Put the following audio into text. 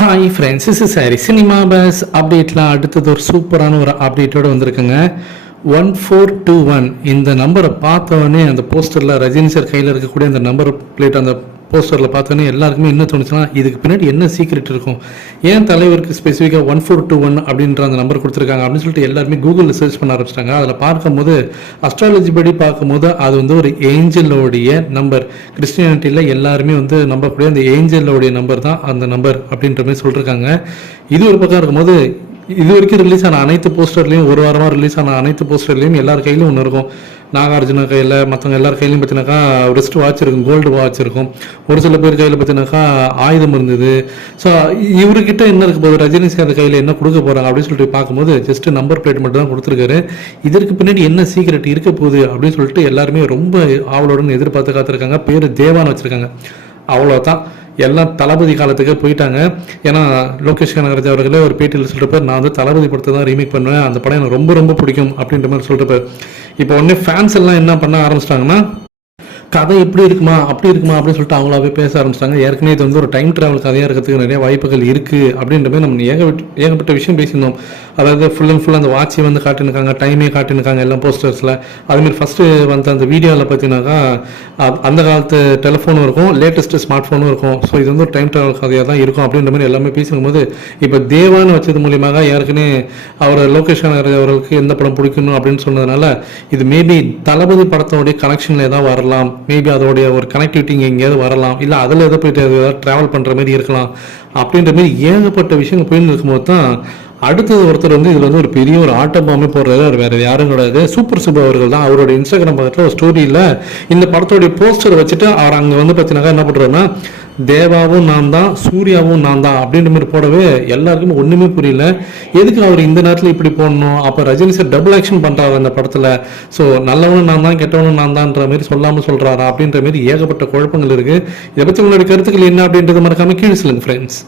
Hi friends is sorry cinema buzz அப்டேட்லாம் அடுத்தது ஒரு சூப்பரான ஒரு அப்டேட்டோட வந்திருக்குங்க. ஒன் ஃபோர் டூ ஒன் இந்த நம்பரை பார்த்தவொடனே அந்த போஸ்டரில் ரஜினி சார் கையில் இருக்கக்கூடிய அந்த நம்பர் பிளேட் அந்த போஸ்டரில் பார்த்தோன்னே எல்லாருக்குமே என்ன தோணுச்சுன்னா இதுக்கு பின்னாடி என்ன சீக்ரெட் இருக்கும்? ஏன் தலைவருக்கு ஸ்பெசிஃபிக்காக ஒன் ஃபோர் டூ ஒன் அப்படின்ற அந்த நம்பர் கொடுத்துருக்காங்க அப்படின்னு சொல்லிட்டு எல்லாருமே கூகுளில் சர்ச் பண்ண ஆரம்பிச்சிட்டாங்க. அதில் பார்க்கும்போது அஸ்ட்ராலஜி படி பார்க்கும்போது அது வந்து ஒரு ஏஞ்சலோடைய நம்பர் கிறிஸ்டியானிட்டியில் எல்லாருமே வந்து நம்பக்கூடிய அந்த ஏஞ்சலோடைய நம்பர் தான் அந்த நம்பர் அப்படின்ற மாதிரி சொல்லியிருக்காங்க இது ஒரு பக்கம் இருக்கும்போது இது வரைக்கும் ரிலீஸ் ஆன அனைத்து போஸ்டர்லையும் ஒரு வாரமாக ரிலீஸ் ஆன அனைத்து போஸ்டர்லையும் எல்லார் கையிலும் ஒன்று இருக்கும். நாகார்ஜுன கையில் மற்றவங்க எல்லார் கையிலையும் பார்த்தீங்கன்னாக்கா ரிஸ்ட் வாட்ச் இருக்கும் கோல்டு வாட்ச் இருக்கும். ஒரு சில பேர் கையில் பார்த்தீங்கன்னாக்கா ஆயுதம் இருந்தது. ஸோ இவர்கிட்ட என்ன இருக்க போகுது ரஜினி சார் கையில் என்ன கொடுக்க போகிறாங்க அப்படின்னு சொல்லிட்டு பார்க்கும்போது ஜஸ்ட் நம்பர் பிளேட் மட்டும் தான் கொடுத்துருக்காரு. இதற்கு பின்னாடி என்ன சீக்ரெட் இருக்க போகுது அப்படின்னு சொல்லிட்டு எல்லாருமே ரொம்ப ஆவலுடன் எதிர்பார்த்து காத்திருக்காங்க. பேர் தேவான்னு வச்சுருக்காங்க. அவ்வளோதான் எல்லாம் தளபதி காலத்துக்கு போயிட்டாங்க. ஏன்னா லோகேஷ் கனகராஜ் அவர்களே ஒரு பேட்டியில் சொல்கிறப்ப நான் வந்து தளபதி படத்தை தான் ரீமேக் பண்ணுவேன். அந்த படம் எனக்கு ரொம்ப ரொம்ப பிடிக்கும் அப்படின்ற மாதிரி சொல்கிறப்ப இப்போ உடனே ஃபேன்ஸ் எல்லாம் என்ன பண்ண ஆரம்பிச்சிட்டாங்கன்னா கதை இப்படி இருக்குமா? அப்படி இருக்குமா? அப்படின்னு சொல்லிட்டு அவங்களாவே பேச ஆரம்பிச்சிட்டாங்க. ஏற்கனவே இது வந்து ஒரு டைம் டிராவல் கதையாக இருக்கிறதுக்கு நிறைய வாய்ப்புகள் இருக்குது அப்படின்ற மாதிரி நம்ம ஏகப்பட்ட ஏகப்பட்ட விஷயம் பேசியிருந்தோம். அதாவது ஃபுல் அண்ட் ஃபுல் அந்த வாட்சை வந்து காட்டினுக்காங்க டைமே காட்டினுக்காங்க எல்லாம் போஸ்டர்ஸில் அதுமாரி ஃபஸ்ட்டு வந்த அந்த வீடியோவில் பார்த்தீங்கன்னாக்கா அந்த காலத்து டெலிஃபோனும் இருக்கும் லேட்டஸ்ட்டு ஸ்மார்ட் ஃபோனும் இருக்கும். ஸோ இது வந்து ஒரு டைம் ட்ராவல் கதையாக தான் இருக்கும் அப்படின்ற மாதிரி எல்லாமே பேசும்போது இப்போ தேவான்னு வச்சது மூலியமாக ஏற்கனவே அவர் லோகேஷ் கனகராஜ் அவர்களுக்கு எந்த படம் பிடிக்கணும் அப்படின்னு சொன்னதுனால இது மேபி தளபதி படத்தோடைய கனெக்ஷனில் ஏதாவது வரலாம். மேபி அதோடைய ஒரு கனெக்டிவிட்டி இங்கே எங்கேயாவது வரலாம். இல்லை அதில் எதை போயிட்டு ஏதாவது ட்ராவல் பண்ணுற மாதிரி இருக்கலாம். அப்படின்ற மாதிரி ஏகப்பட்ட விஷயங்கள் போயின்னு இருக்கும்போது தான் அடுத்தது ஒருத்தர் வந்து இதில் வந்து ஒரு பெரிய ஒரு ஆட்டம் பாம்பு போடுறாரு அவர் வேற யாரும் கிடையாது சூப்பர் சுப்பு அவர்கள் தான். அவரோட இன்ஸ்டாகிராம் பக்கத்தில் ஒரு ஸ்டோரியில் இந்த படத்தோடைய போஸ்டர் வச்சுட்டு அவர் அங்கே வந்து பார்த்தீங்கன்னா என்ன பண்ணுறாருன்னா தேவாவும் நான் தான் சூர்யாவும் நான் தான் அப்படின்ற மாதிரி போடவே எல்லாருக்குமே ஒன்றுமே புரியல. எதுக்கு அவர் இந்த நேரத்தில் இப்படி போடணும்? அப்போ ரஜினி சார் டபுள் ஆக்ஷன் பண்ணுறாரு அந்த படத்தில். ஸோ நல்லவனும் நான் தான் கெட்டவனும் நான் தான்ன்ற மாதிரி சொல்லாமல் சொல்கிறாரா அப்படின்ற மாதிரி ஏகப்பட்ட குழப்பங்கள் இருக்குது இதை பற்றி உங்களுடைய கருத்துக்கள் என்ன அப்படின்றது மறக்காமல் கீழே சொல்லுங்கள் ஃப்ரெண்ட்ஸ்